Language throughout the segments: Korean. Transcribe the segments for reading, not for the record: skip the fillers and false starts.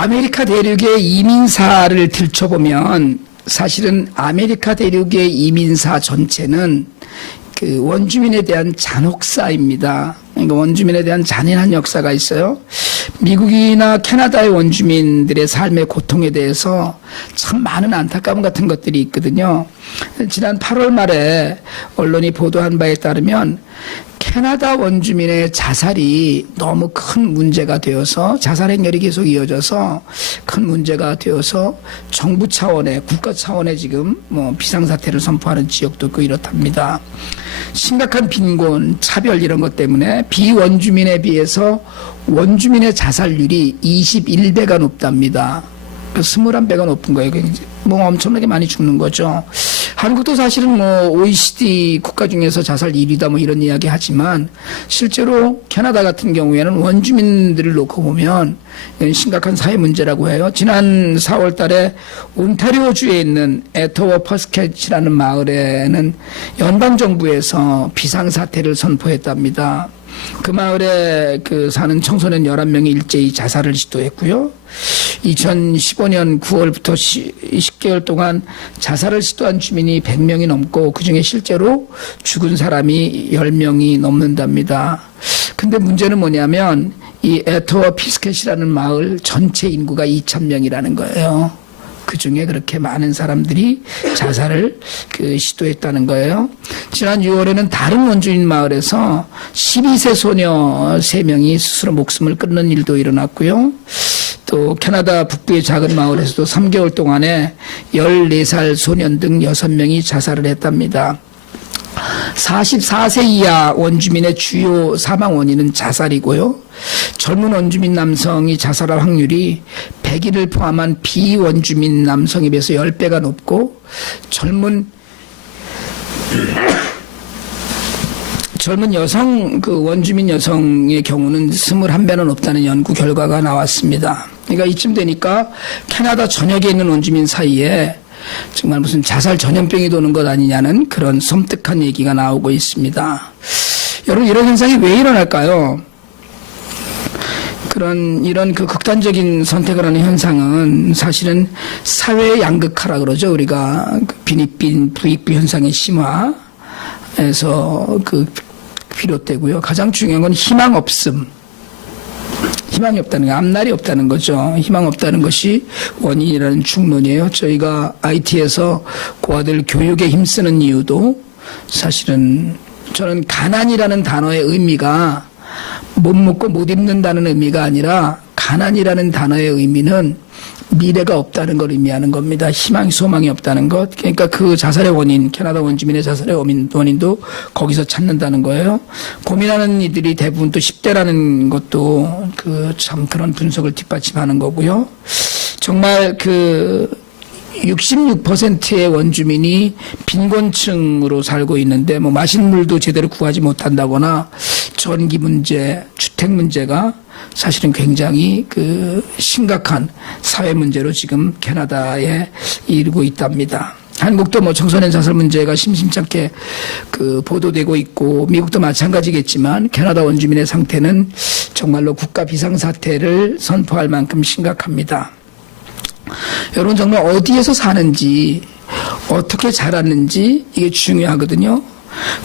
아메리카 대륙의 이민사를 들춰보면 사실은 아메리카 대륙의 이민사 전체는 그 원주민에 대한 잔혹사입니다. 그러니까 원주민에 대한 잔인한 역사가 있어요. 미국이나 캐나다의 원주민들의 삶의 고통에 대해서 참 많은 안타까움 같은 것들이 있거든요. 지난 8월 말에 언론이 보도한 바에 따르면 캐나다 원주민의 자살이 너무 큰 문제가 되어서 자살 행렬이 계속 이어져서 큰 문제가 되어서 정부 차원의 국가 차원의 지금 비상사태를 선포하는 지역도 있고 이렇답니다. 심각한 빈곤, 차별 이런 것 때문에 비원주민에 비해서 원주민의 자살률이 21배가 높답니다. 21배가 높은 거예요. 엄청나게 많이 죽는 거죠. 한국도 사실은 OECD 국가 중에서 자살 1위다 이런 이야기 하지만 실제로 캐나다 같은 경우에는 원주민들을 놓고 보면 심각한 사회 문제라고 해요. 지난 4월 달에 온타리오주에 있는 에토워 퍼스켓이라는 마을에는 연방정부에서 비상사태를 선포했답니다. 그 마을에 사는 청소년 11명이 일제히 자살을 시도했고요. 2015년 9월부터 10개월 동안 자살을 시도한 주민이 100명이 넘고 그중에 실제로 죽은 사람이 10명이 넘는답니다. 근데 문제는 뭐냐면 이 에토워 피스켓이라는 마을 전체 인구가 2,000명이라는 거예요. 그 중에 그렇게 많은 사람들이 자살을 시도했다는 거예요. 지난 6월에는 다른 원주민 마을에서 12세 소녀 3명이 스스로 목숨을 끊는 일도 일어났고요. 또 캐나다 북부의 작은 마을에서도 3개월 동안에 14살 소년 등 6명이 자살을 했답니다. 44세 이하 원주민의 주요 사망 원인은 자살이고요. 젊은 원주민 남성이 자살할 확률이 100일을 포함한 비원주민 남성에 비해서 10배가 높고 젊은 여성 원주민 여성의 경우는 21배는 높다는 연구 결과가 나왔습니다. 그러니까 이쯤 되니까 캐나다 전역에 있는 원주민 사이에 정말 무슨 자살 전염병이 도는 것 아니냐는 그런 섬뜩한 얘기가 나오고 있습니다. 여러분, 이런 현상이 왜 일어날까요? 이런 극단적인 선택을 하는 현상은 사실은 사회의 양극화라 그러죠. 우리가 빈익빈 부익부 현상의 심화에서 비롯되고요. 가장 중요한 건 희망 없음. 희망이 없다는 거, 앞날이 없다는 거죠. 희망 없다는 것이 원인이라는 중론이에요. 저희가 IT에서 고아들 교육에 힘쓰는 이유도 사실은 저는 가난이라는 단어의 의미가 못 먹고 못 입는다는 의미가 아니라 가난이라는 단어의 의미는 미래가 없다는 걸 의미하는 겁니다. 희망이 소망이 없다는 것. 그러니까 그 자살의 원인, 캐나다 원주민의 자살의 원인도 거기서 찾는다는 거예요. 고민하는 이들이 대부분 또 10대라는 것도 참 그런 분석을 뒷받침하는 거고요. 정말 66%의 원주민이 빈곤층으로 살고 있는데 마시는 물도 제대로 구하지 못한다거나 전기 문제, 주택 문제가 사실은 굉장히 심각한 사회 문제로 지금 캐나다에 이르고 있답니다. 한국도 청소년 자살 문제가 심심찮게 보도되고 있고 미국도 마찬가지겠지만 캐나다 원주민의 상태는 정말로 국가 비상사태를 선포할 만큼 심각합니다. 여러분, 정말 어디에서 사는지 어떻게 자랐는지 이게 중요하거든요.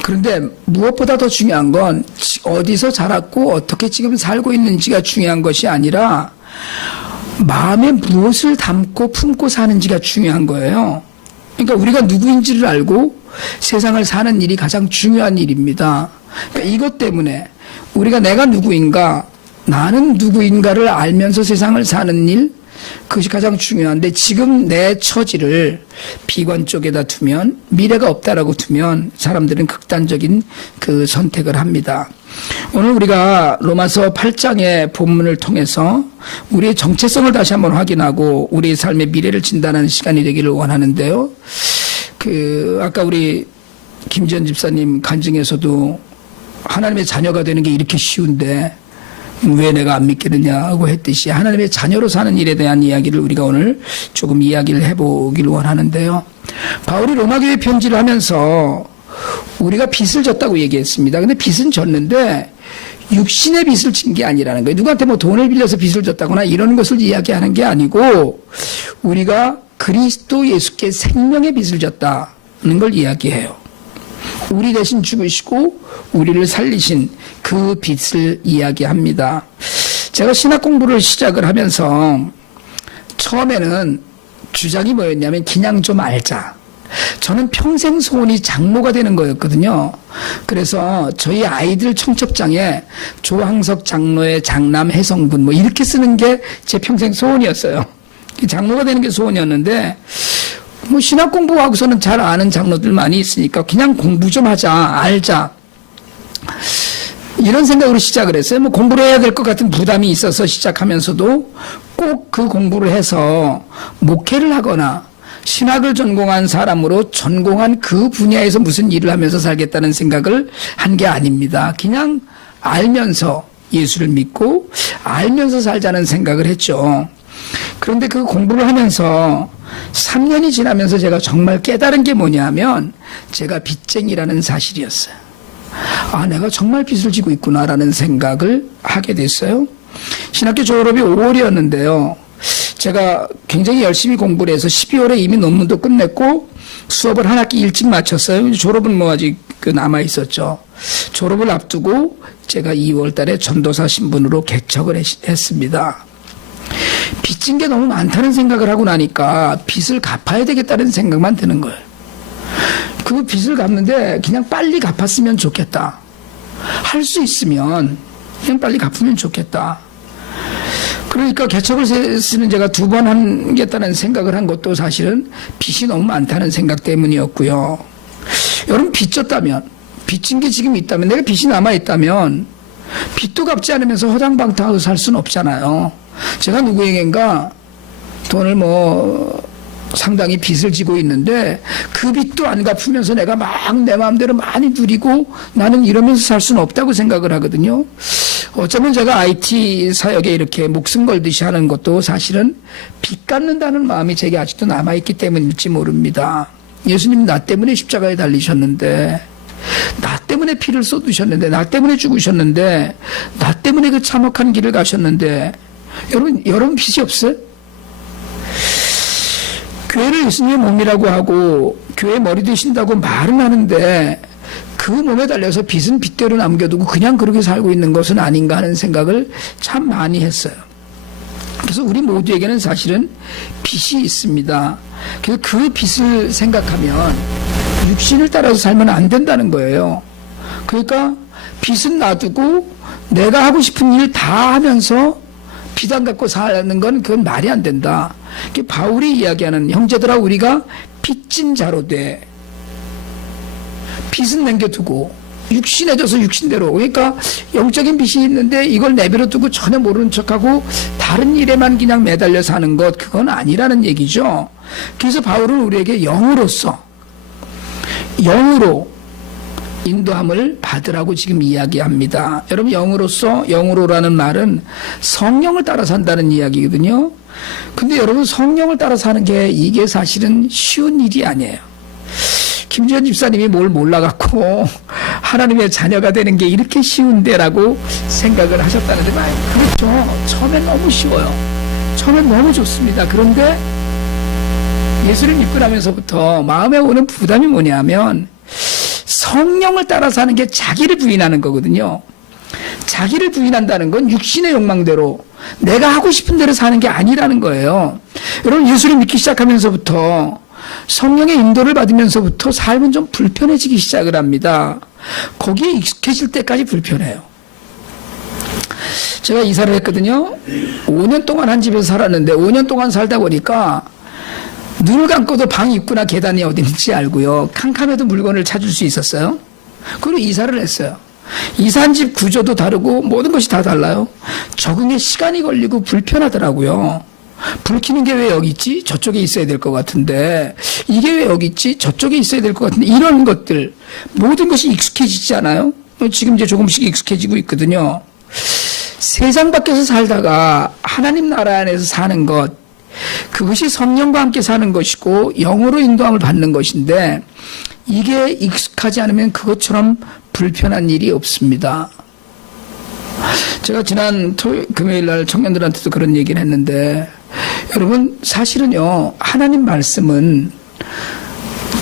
그런데 무엇보다 더 중요한 건 어디서 자랐고 어떻게 지금 살고 있는지가 중요한 것이 아니라 마음에 무엇을 담고 품고 사는지가 중요한 거예요. 그러니까 우리가 누구인지를 알고 세상을 사는 일이 가장 중요한 일입니다. 그러니까 이것 때문에 우리가 내가 누구인가, 나는 누구인가를 알면서 세상을 사는 일, 그것이 가장 중요한데 지금 내 처지를 비관 쪽에다 두면 미래가 없다라고 두면 사람들은 극단적인 선택을 합니다. 오늘 우리가 로마서 8장의 본문을 통해서 우리의 정체성을 다시 한번 확인하고 우리의 삶의 미래를 진단하는 시간이 되기를 원하는데요. 아까 우리 김지연 집사님 간증에서도 하나님의 자녀가 되는 게 이렇게 쉬운데 왜 내가 안 믿겠느냐고 했듯이 하나님의 자녀로 사는 일에 대한 이야기를 우리가 오늘 조금 이야기를 해보기를 원하는데요. 바울이 로마교회 편지를 하면서 우리가 빚을 졌다고 얘기했습니다. 근데 빚은 졌는데 육신의 빚을 진 게 아니라는 거예요. 누구한테 뭐 돈을 빌려서 빚을 졌다거나 이런 것을 이야기하는 게 아니고 우리가 그리스도 예수께 생명의 빚을 졌다는 걸 이야기해요. 우리 대신 죽으시고 우리를 살리신 그 빚을 이야기합니다. 제가 신학 공부를 시작을 하면서 처음에는 주장이 뭐였냐면 그냥 좀 알자. 저는 평생 소원이 장로가 되는 거였거든요. 그래서 저희 아이들 청첩장에 조항석 장로의 장남 해성군 뭐 이렇게 쓰는 게 제 평생 소원이었어요. 장로가 되는 게 소원이었는데 뭐 신학 공부하고서는 잘 아는 장로들 많이 있으니까 그냥 공부 좀 하자, 알자. 이런 생각으로 시작을 했어요. 뭐 공부를 해야 될 것 같은 부담이 있어서 시작하면서도 꼭 그 공부를 해서 목회를 하거나 신학을 전공한 사람으로 전공한 그 분야에서 무슨 일을 하면서 살겠다는 생각을 한 게 아닙니다. 그냥 알면서 예수를 믿고 알면서 살자는 생각을 했죠. 그런데 그 공부를 하면서 3년이 지나면서 제가 정말 깨달은 게 뭐냐면 제가 빚쟁이라는 사실이었어요. 아, 내가 정말 빚을 지고 있구나라는 생각을 하게 됐어요. 신학교 졸업이 5월이었는데요. 제가 굉장히 열심히 공부를 해서 12월에 이미 논문도 끝냈고 수업을 한 학기 일찍 마쳤어요. 졸업은 뭐 아직 남아 있었죠. 졸업을 앞두고 제가 2월 달에 전도사 신분으로 개척을 했습니다. 빚진 게 너무 많다는 생각을 하고 나니까 빚을 갚아야 되겠다는 생각만 드는 거예요. 그 빚을 갚는데 그냥 빨리 갚았으면 좋겠다. 할 수 있으면 그냥 빨리 갚으면 좋겠다. 그러니까 개척을 쓰는 제가 2번 하겠다는 생각을 한 것도 사실은 빚이 너무 많다는 생각 때문이었고요. 여러분 빚졌다면, 빚진 게 지금 있다면, 내가 빚이 남아있다면 빚도 갚지 않으면서 허당방탕하고 살 수는 없잖아요. 제가 누구에겐가 돈을 상당히 빚을 지고 있는데 그 빚도 안 갚으면서 내가 막 내 마음대로 많이 누리고 나는 이러면서 살 수는 없다고 생각을 하거든요. 어쩌면 제가 IT 사역에 이렇게 목숨 걸듯이 하는 것도 사실은 빚 갚는다는 마음이 제게 아직도 남아있기 때문일지 모릅니다. 예수님 나 때문에 십자가에 달리셨는데, 나 때문에 피를 쏟으셨는데, 나 때문에 죽으셨는데, 나 때문에 그 참혹한 길을 가셨는데, 여러분 빚이 없어요? 교회를 예수님의 몸이라고 하고 교회 머리 되신다고 말은 하는데 그 몸에 달려서 빚은 빚대로 남겨두고 그냥 그렇게 살고 있는 것은 아닌가 하는 생각을 참 많이 했어요. 그래서 우리 모두에게는 사실은 빚이 있습니다. 그래서 그 빚을 생각하면 육신을 따라서 살면 안 된다는 거예요. 그러니까 빚은 놔두고 내가 하고 싶은 일 다 하면서 빚 안 갖고 사는 건 그건 말이 안 된다. 바울이 이야기하는 형제들아 우리가 빚진 자로 돼. 빚은 남겨두고 육신에 져서 육신대로. 그러니까 영적인 빚이 있는데 이걸 내버려 두고 전혀 모르는 척하고 다른 일에만 그냥 매달려 사는 것, 그건 아니라는 얘기죠. 그래서 바울은 우리에게 영으로 인도함을 받으라고 지금 이야기합니다. 여러분 영으로라는 말은 성령을 따라 산다는 이야기거든요. 근데 여러분 성령을 따라 사는 게 이게 사실은 쉬운 일이 아니에요. 김지현 집사님이 뭘 몰라갖고 하나님의 자녀가 되는 게 이렇게 쉬운데라고 생각을 하셨다는데 그렇죠. 처음엔 너무 쉬워요. 처음엔 너무 좋습니다. 그런데 예수를 믿고 나면서부터 마음에 오는 부담이 뭐냐면 성령을 따라 사는 게 자기를 부인하는 거거든요. 자기를 부인한다는 건 육신의 욕망대로 내가 하고 싶은 대로 사는 게 아니라는 거예요. 여러분 예수를 믿기 시작하면서부터 성령의 인도를 받으면서부터 삶은 좀 불편해지기 시작을 합니다. 거기에 익숙해질 때까지 불편해요. 제가 이사를 했거든요. 5년 동안 한 집에서 살았는데 5년 동안 살다 보니까 눈을 감고도 방 입구나 계단이 어디 있는지 알고요. 캄캄해도 물건을 찾을 수 있었어요. 그리고 이사를 했어요. 이사한 집 구조도 다르고 모든 것이 다 달라요. 적응에 시간이 걸리고 불편하더라고요. 불 켜는 게 왜 여기 있지? 저쪽에 있어야 될 것 같은데 이게 왜 여기 있지? 저쪽에 있어야 될 것 같은데 이런 것들 모든 것이 익숙해지지 않아요? 지금 이제 조금씩 익숙해지고 있거든요. 세상 밖에서 살다가 하나님 나라 안에서 사는 것, 그것이 성령과 함께 사는 것이고 영으로 인도함을 받는 것인데 이게 익숙하지 않으면 그것처럼 불편한 일이 없습니다. 제가 지난 금요일 날 청년들한테도 그런 얘기를 했는데, 여러분, 사실은요, 하나님 말씀은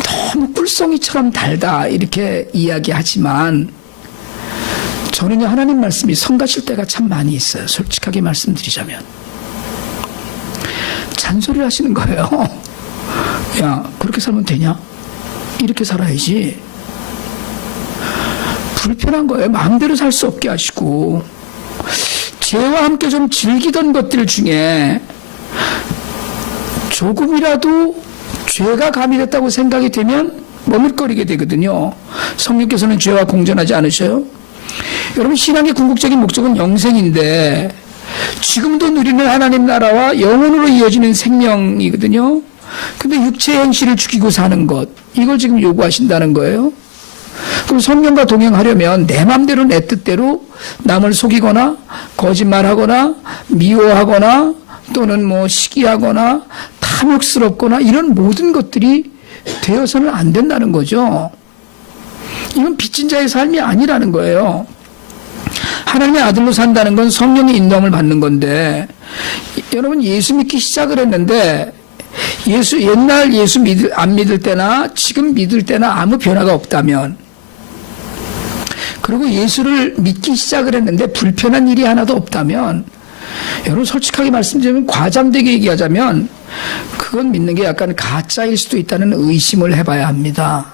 너무 꿀송이처럼 달다, 이렇게 이야기하지만, 저는요, 하나님 말씀이 성가실 때가 참 많이 있어요. 솔직하게 말씀드리자면. 잔소리를 하시는 거예요. 야, 그렇게 살면 되냐? 이렇게 살아야지. 불편한 거예요. 마음대로 살 수 없게 하시고, 죄와 함께 좀 즐기던 것들 중에 조금이라도 죄가 가미됐다고 생각이 되면 머뭇거리게 되거든요. 성령께서는 죄와 공존하지 않으셔요? 여러분, 신앙의 궁극적인 목적은 영생인데 지금도 누리는 하나님 나라와 영원으로 이어지는 생명이거든요. 근데 육체의 행실을 죽이고 사는 것, 이걸 지금 요구하신다는 거예요. 그럼 성령과 동행하려면 내 맘대로 내 뜻대로 남을 속이거나 거짓말하거나 미워하거나 또는 뭐 시기하거나 탐욕스럽거나 이런 모든 것들이 되어서는 안 된다는 거죠. 이건 빚진 자의 삶이 아니라는 거예요. 하나님의 아들로 산다는 건 성령의 인도함을 받는 건데, 여러분, 예수 믿기 시작을 했는데 옛날 예수 안 믿을 때나 지금 믿을 때나 아무 변화가 없다면, 그리고 예수를 믿기 시작을 했는데 불편한 일이 하나도 없다면, 여러분, 솔직하게 말씀드리면, 과장되게 얘기하자면 그건 믿는 게 약간 가짜일 수도 있다는 의심을 해봐야 합니다.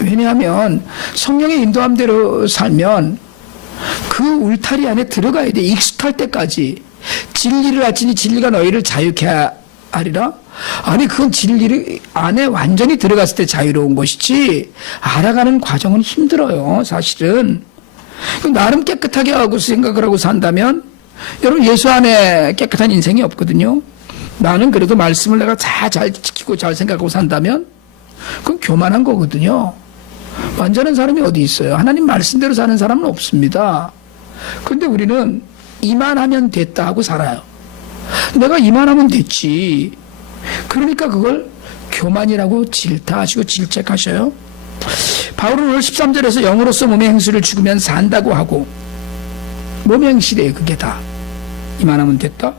왜냐하면 성령의 인도함대로 살면 그 울타리 안에 들어가야 돼. 익숙할 때까지. 진리를 알지니 진리가 너희를 자유케 하리라. 아니, 그건 진리 안에 완전히 들어갔을 때 자유로운 것이지, 알아가는 과정은 힘들어요, 사실은. 나름 깨끗하게 하고 생각을 하고 산다면, 여러분, 예수 안에 깨끗한 인생이 없거든요. 나는 그래도 말씀을 내가 잘 지키고 잘 생각하고 산다면 그건 교만한 거거든요. 완전한 사람이 어디 있어요? 하나님 말씀대로 사는 사람은 없습니다. 그런데 우리는 이만하면 됐다 하고 살아요. 내가 이만하면 됐지. 그러니까 그걸 교만이라고 질타하시고 질책하셔요. 바울은 오늘 13절에서 영으로서 몸의 행실을 죽으면 산다고 하고, 몸의 행실이에요. 그게 다. 이만하면 됐다.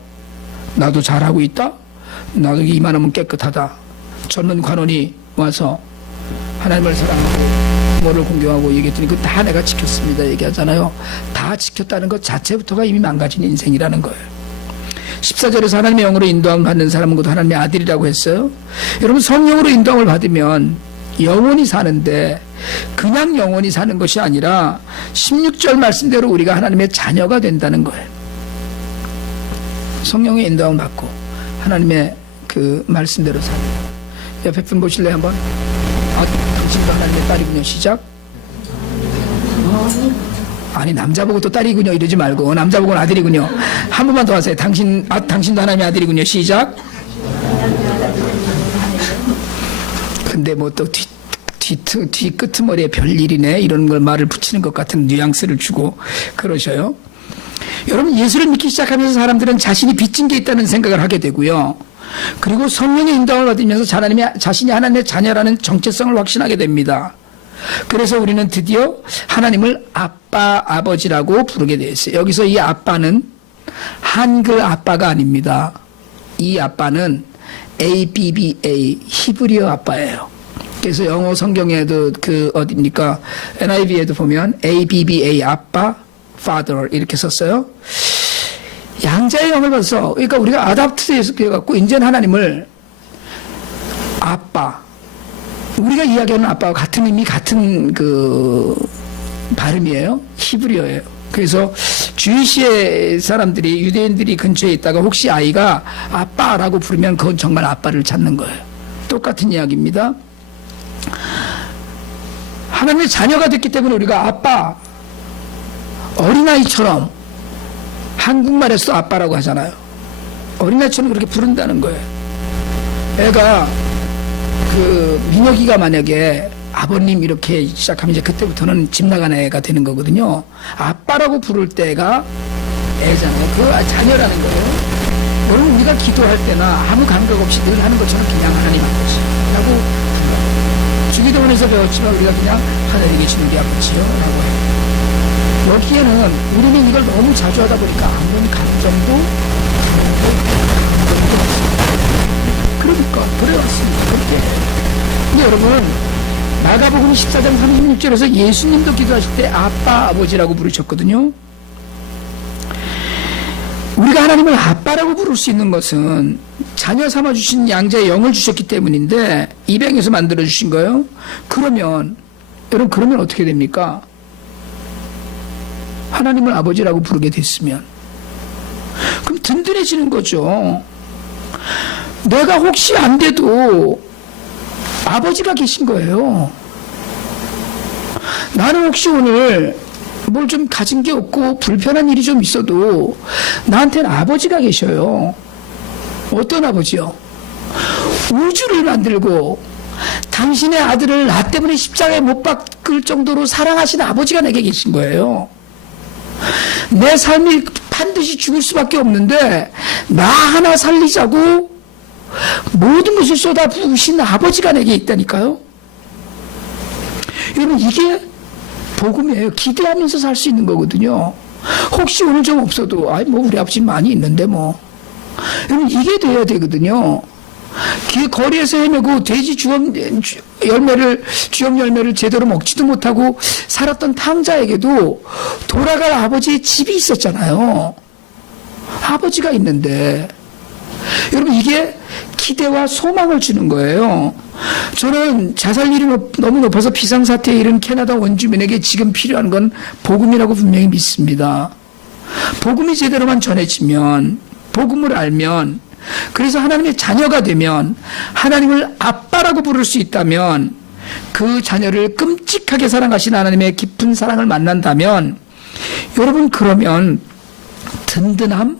나도 잘하고 있다. 나도 이만하면 깨끗하다. 젊은 관원이 와서 하나님을 사랑하고 부모를 공경하고 얘기했더니 그거 다 내가 지켰습니다 얘기하잖아요. 다 지켰다는 것 자체부터가 이미 망가진 인생이라는 거예요. 14절에서 하나님의 영으로 인도함을 받는 사람은 곧 하나님의 아들이라고 했어요. 여러분, 성령으로 인도함을 받으면 영원히 사는데, 그냥 영원히 사는 것이 아니라 16절 말씀대로 우리가 하나님의 자녀가 된다는 거예요. 성령의 인도함을 받고 하나님의 그 말씀대로 사는 거예요. 옆에 분 보실래요 한번? 당신도 하나님의 딸이군요. 시작. 아니, 남자 보고 또 딸이군요 이러지 말고, 남자 보고는 아들이군요. 한 번만 더 하세요. 당신도 하나님의 아들이군요. 시작. 근데 뭐 또 뒤 끄트머리에 별일이네 이런 걸 말을 붙이는 것 같은 뉘앙스를 주고 그러셔요. 여러분, 예수를 믿기 시작하면서 사람들은 자신이 빚진 게 있다는 생각을 하게 되고요. 그리고 성령의 인도함을 받으면서 자신이 하나님의 자녀라는 정체성을 확신하게 됩니다. 그래서 우리는 드디어 하나님을 아빠, 아버지라고 부르게 되었어요. 여기서 이 아빠는 한글 아빠가 아닙니다. 이 아빠는 ABBA, 히브리어 아빠예요. 그래서 영어 성경에도 어디입니까? NIV에도 보면 ABBA, 아빠, father 이렇게 썼어요. 양자의 영을 봐서, 그러니까 우리가 아답트돼서 그래갖고 이제는 하나님을 아빠, 우리가 이야기하는 아빠와 같은 의미, 같은 그 발음이에요. 히브리어예요. 그래서 주이시의 사람들이, 유대인들이 근처에 있다가 혹시 아이가 아빠라고 부르면 그건 정말 아빠를 찾는 거예요. 똑같은 이야기입니다. 하나님의 자녀가 됐기 때문에 우리가 아빠, 어린아이처럼, 한국말에서도 아빠라고 하잖아요. 어린아이처럼 그렇게 부른다는 거예요. 애가 민혁이가 만약에 아버님 이렇게 시작하면 이제 그때부터는 집 나간 애가 되는 거거든요. 아빠라고 부를 때가 애잖아요. 그 자녀라는 거예요. 여러분, 우리가 기도할 때나 아무 감각 없이 늘 하는 것처럼 그냥 하나님 아버지라고 불러요. 주기도문에서 배웠지만 우리가 그냥 하늘에 계시는 우리 아버지요 라고 해요. 여기에는 우리는 이걸 너무 자주 하다 보니까 아무 감정도 그러니까 그래왔습니다. 그렇게. 근데 여러분, 마가복음 14장 36절에서 예수님도 기도하실 때 아빠, 아버지라고 부르셨거든요. 우리가 하나님을 아빠라고 부를 수 있는 것은 자녀 삼아주신 양자의 영을 주셨기 때문인데, 입양해서 만들어주신 거예요. 그러면 여러분, 그러면 어떻게 됩니까? 하나님을 아버지라고 부르게 됐으면 그럼 든든해지는 거죠. 내가 혹시 안 돼도 아버지가 계신 거예요. 나는 혹시 오늘 뭘 좀 가진 게 없고 불편한 일이 좀 있어도 나한테는 아버지가 계셔요. 어떤 아버지요? 우주를 만들고 당신의 아들을 나 때문에 십자가에 못 박을 정도로 사랑하신 아버지가 내게 계신 거예요. 내 삶이 반드시 죽을 수밖에 없는데 나 하나 살리자고 모든 것을 쏟아부으신 아버지가 내게 있다니까요. 여러분, 이게 복음이에요. 기대하면서 살 수 있는 거거든요. 혹시 오늘 좀 없어도 우리 아버지 많이 있는데 여러분, 이게 돼야 되거든요. 거리에서 헤매고 돼지 주염 열매를 제대로 먹지도 못하고 살았던 탕자에게도 돌아갈 아버지의 집이 있었잖아요. 아버지가 있는데 여러분, 이게 기대와 소망을 주는 거예요. 저는 자살률이 너무 높아서 비상사태에 이른 캐나다 원주민에게 지금 필요한 건 복음이라고 분명히 믿습니다. 복음이 제대로만 전해지면, 복음을 알면, 그래서 하나님의 자녀가 되면, 하나님을 아빠라고 부를 수 있다면, 그 자녀를 끔찍하게 사랑하신 하나님의 깊은 사랑을 만난다면, 여러분, 그러면 든든함,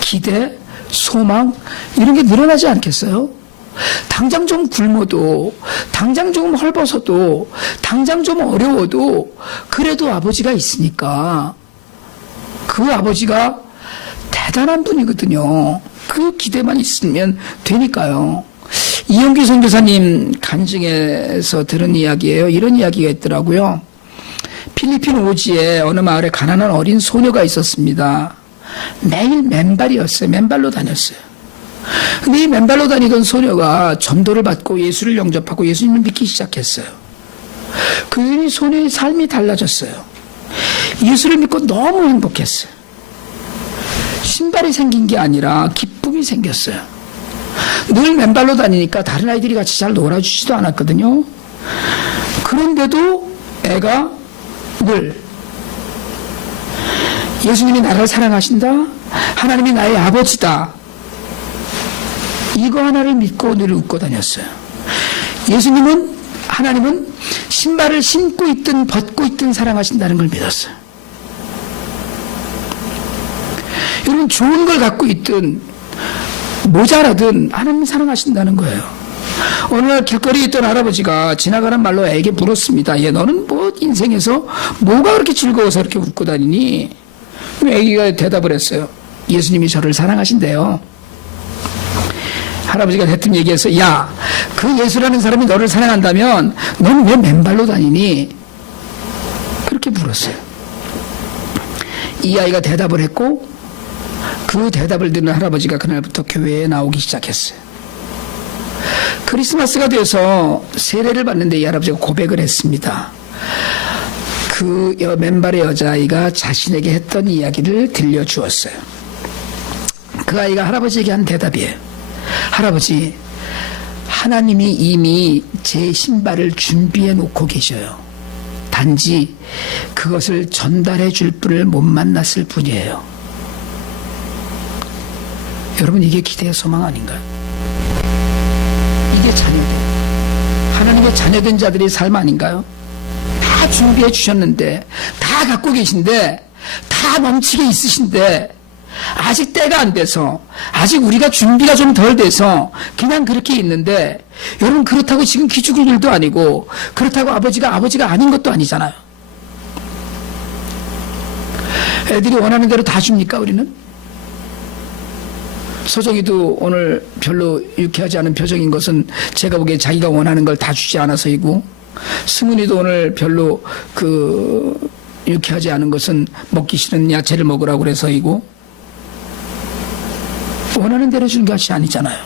기대, 소망, 이런 게 늘어나지 않겠어요? 당장 좀 굶어도, 당장 좀 헐벗어도, 당장 좀 어려워도 그래도 아버지가 있으니까 그 아버지가 대단한 분이거든요. 그 기대만 있으면 되니까요. 이용규 선교사님 간증에서 들은 이야기예요. 이런 이야기가 있더라고요. 필리핀 오지에 어느 마을에 가난한 어린 소녀가 있었습니다. 매일 맨발이었어요. 맨발로 다녔어요. 근데 이 맨발로 다니던 소녀가 전도를 받고 예수를 영접하고 예수님을 믿기 시작했어요. 그러니 소녀의 삶이 달라졌어요. 예수를 믿고 너무 행복했어요. 신발이 생긴 게 아니라 기쁨이 생겼어요. 늘 맨발로 다니니까 다른 아이들이 같이 잘 놀아주지도 않았거든요. 그런데도 애가 늘 예수님이 나를 사랑하신다, 하나님이 나의 아버지다, 이거 하나를 믿고 늘 웃고 다녔어요. 예수님은, 하나님은 신발을 신고 있든 벗고 있든 사랑하신다는 걸 믿었어요. 여러분, 좋은 걸 갖고 있든 모자라든 하나님 사랑하신다는 거예요. 어느 날 길거리에 있던 할아버지가 지나가는 말로 애에게 물었습니다. 얘, 너는 뭐 인생에서 뭐가 그렇게 즐거워서 이렇게 웃고 다니니? 애기가 대답을 했어요. 예수님이 저를 사랑하신대요. 할아버지가 대뜸 얘기해서, 야, 그 예수라는 사람이 너를 사랑한다면 너는 왜 맨발로 다니니? 그렇게 물었어요. 이 아이가 대답을 했고, 그 대답을 듣는 할아버지가 그날부터 교회에 나오기 시작했어요. 크리스마스가 돼서 세례를 받는데 이 할아버지가 고백을 했습니다. 그 맨발의 여자아이가 자신에게 했던 이야기를 들려주었어요. 그 아이가 할아버지에게 한 대답이에요. 할아버지, 하나님이 이미 제 신발을 준비해 놓고 계셔요. 단지 그것을 전달해 줄 분을 못 만났을 뿐이에요. 여러분, 이게 기대의 소망 아닌가요? 이게 자녀된, 하나님의 자녀된 자들의 삶 아닌가요? 다 준비해 주셨는데, 다 갖고 계신데, 다 넘치게 있으신데, 아직 때가 안 돼서, 아직 우리가 준비가 좀 덜 돼서 그냥 그렇게 있는데, 여러분, 그렇다고 지금 기죽을 일도 아니고, 그렇다고 아버지가 아닌 것도 아니잖아요. 애들이 원하는 대로 다 줍니까, 우리는? 서정이도 오늘 별로 유쾌하지 않은 표정인 것은 제가 보기에 자기가 원하는 걸 다 주지 않아서이고, 승훈이도 오늘 별로 유쾌하지 않은 것은 먹기 싫은 야채를 먹으라고 그래서이고, 원하는 대로 주는 것이 아니잖아요.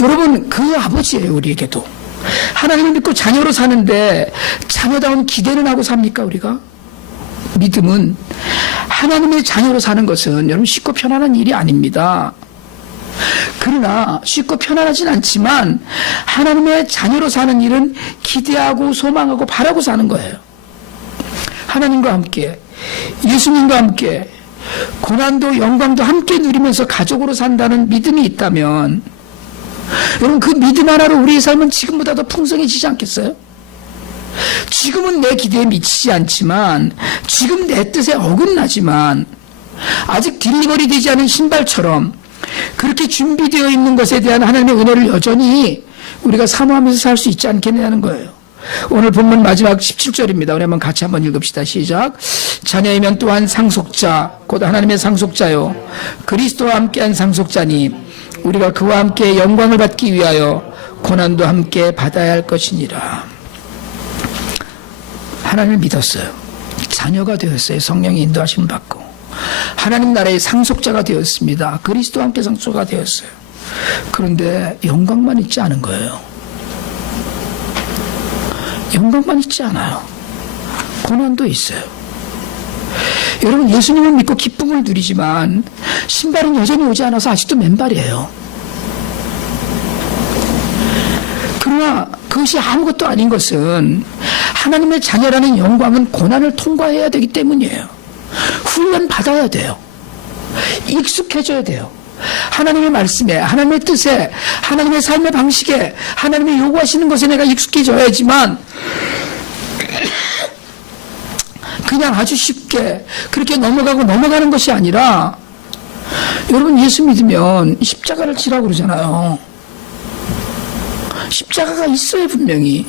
여러분, 그 아버지예요. 우리에게도 하나님을 믿고 자녀로 사는데 자녀다운 기대는 하고 삽니까? 우리가 믿음은 하나님의 자녀로 사는 것은 여러분 쉽고 편안한 일이 아닙니다. 그러나 쉽고 편안하진 않지만 하나님의 자녀로 사는 일은 기대하고 소망하고 바라고 사는 거예요. 하나님과 함께, 예수님과 함께 고난도 영광도 함께 누리면서 가족으로 산다는 믿음이 있다면 여러분, 그 믿음 하나로 우리의 삶은 지금보다 더 풍성해지지 않겠어요? 지금은 내 기대에 미치지 않지만, 지금 내 뜻에 어긋나지만, 아직 딜리버리 되지 않은 신발처럼 그렇게 준비되어 있는 것에 대한 하나님의 은혜를 여전히 우리가 사모하면서 살 수 있지 않겠냐는 거예요. 오늘 본문 마지막 17절입니다. 우리 한번 같이 한번 읽읍시다. 시작. 자녀이면 또한 상속자, 곧 하나님의 상속자요, 그리스도와 함께한 상속자니 우리가 그와 함께 영광을 받기 위하여 고난도 함께 받아야 할 것이니라. 하나님을 믿었어요. 자녀가 되었어요. 성령의 인도하심을 받고 하나님 나라의 상속자가 되었습니다. 그리스도와 함께 상속자가 되었어요. 그런데 영광만 있지 않은 거예요. 영광만 있지 않아요. 고난도 있어요. 여러분, 예수님을 믿고 기쁨을 누리지만 신발은 여전히 오지 않아서 아직도 맨발이에요. 그러나 그것이 아무것도 아닌 것은 하나님의 자녀라는 영광은 고난을 통과해야 되기 때문이에요. 훈련 받아야 돼요. 익숙해져야 돼요. 하나님의 말씀에, 하나님의 뜻에, 하나님의 삶의 방식에, 하나님의 요구하시는 것에 내가 익숙해져야지만 그냥 아주 쉽게 그렇게 넘어가는 것이 아니라, 여러분, 예수 믿으면 십자가를 지라고 그러잖아요. 십자가가 있어요. 분명히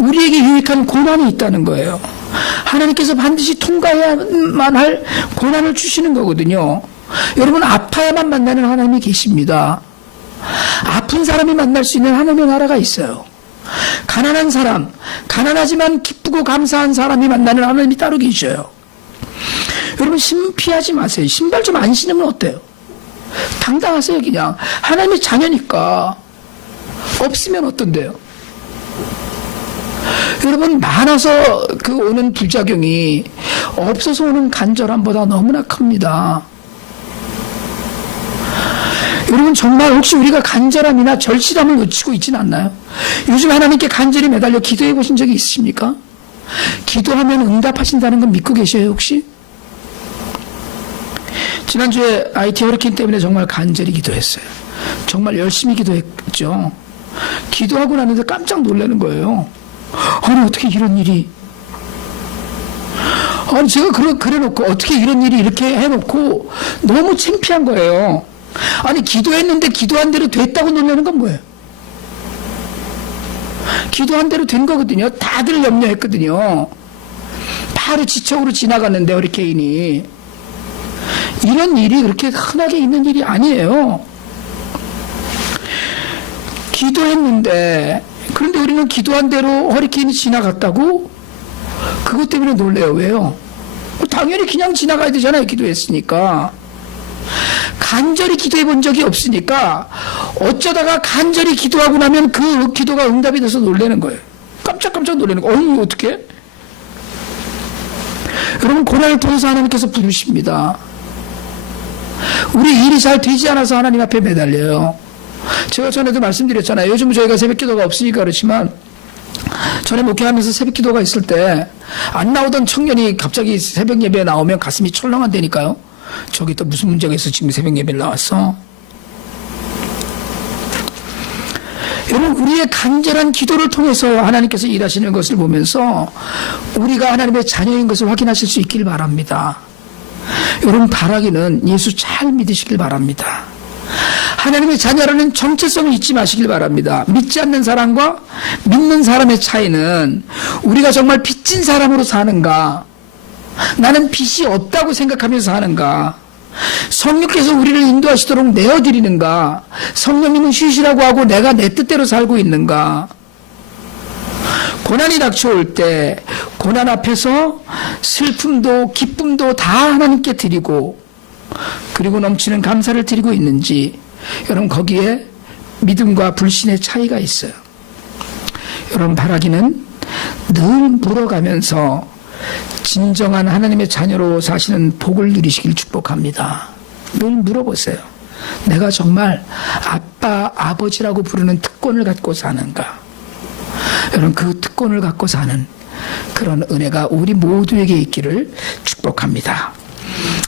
우리에게 유익한 고난이 있다는 거예요. 하나님께서 반드시 통과해야만 할 고난을 주시는 거거든요. 여러분, 아파야만 만나는 하나님이 계십니다. 아픈 사람이 만날 수 있는 하나님의 나라가 있어요. 가난한 사람, 가난하지만 기쁘고 감사한 사람이 만나는 하나님이 따로 계셔요. 여러분, 심피하지 마세요. 신발 좀 안 신으면 어때요? 당당하세요. 그냥 하나님의 자녀니까. 없으면 어떤데요? 여러분, 많아서 그 오는 부작용이 없어서 오는 간절함보다 너무나 큽니다. 여러분, 정말 혹시 우리가 간절함이나 절실함을 놓치고 있지는 않나요? 요즘 하나님께 간절히 매달려 기도해 보신 적이 있으십니까? 기도하면 응답하신다는 건 믿고 계셔요, 혹시? 지난주에 IT 허리케인 때문에 정말 간절히 기도했어요. 정말 열심히 기도했죠. 기도하고 나는데 깜짝 놀라는 거예요. 아니, 어떻게 이런 일이, 아니, 제가 그래놓고 어떻게 이런 일이 이렇게 해놓고 너무 창피한 거예요. 아니, 기도했는데 기도한 대로 됐다고 놀라는 건 뭐예요? 기도한 대로 된 거거든요. 다들 염려했거든요. 바로 지척으로 지나갔는데 허리케인이. 이런 일이 그렇게 흔하게 있는 일이 아니에요. 기도했는데, 그런데 우리는 기도한 대로 허리케인이 지나갔다고? 그것 때문에 놀래요. 왜요? 당연히 그냥 지나가야 되잖아요. 기도했으니까. 간절히 기도해 본 적이 없으니까 어쩌다가 간절히 기도하고 나면 그 기도가 응답이 돼서 놀라는 거예요. 깜짝깜짝 놀라는 거예요. 어이, 어떻게? 여러분, 고난을 통해서 하나님께서 부르십니다. 우리 일이 잘 되지 않아서 하나님 앞에 매달려요. 제가 전에도 말씀드렸잖아요. 요즘 저희가 새벽 기도가 없으니까 그렇지만, 전에 목회하면서 새벽 기도가 있을 때 안 나오던 청년이 갑자기 새벽 예배에 나오면 가슴이 철렁한다니까요. 저기 또 무슨 문제가 있어 지금 새벽 예배를 나왔어? 여러분, 우리의 간절한 기도를 통해서 하나님께서 일하시는 것을 보면서 우리가 하나님의 자녀인 것을 확인하실 수 있길 바랍니다. 여러분, 바라기는 예수 잘 믿으시길 바랍니다. 하나님의 자녀라는 정체성을 잊지 마시길 바랍니다. 믿지 않는 사람과 믿는 사람의 차이는 우리가 정말 빚진 사람으로 사는가, 나는 빚이 없다고 생각하면서 사는가, 성령께서 우리를 인도하시도록 내어드리는가, 성령님은 쉬시라고 하고 내가 내 뜻대로 살고 있는가. 고난이 닥쳐올 때 고난 앞에서 슬픔도 기쁨도 다 하나님께 드리고 그리고 넘치는 감사를 드리고 있는지 여러분 거기에 믿음과 불신의 차이가 있어요. 여러분 바라기는 늘 물어가면서 진정한 하나님의 자녀로 사시는 복을 누리시길 축복합니다. 늘 물어보세요. 내가 정말 아빠, 아버지라고 부르는 특권을 갖고 사는가? 여러분 그 특권을 갖고 사는 그런 은혜가 우리 모두에게 있기를 축복합니다.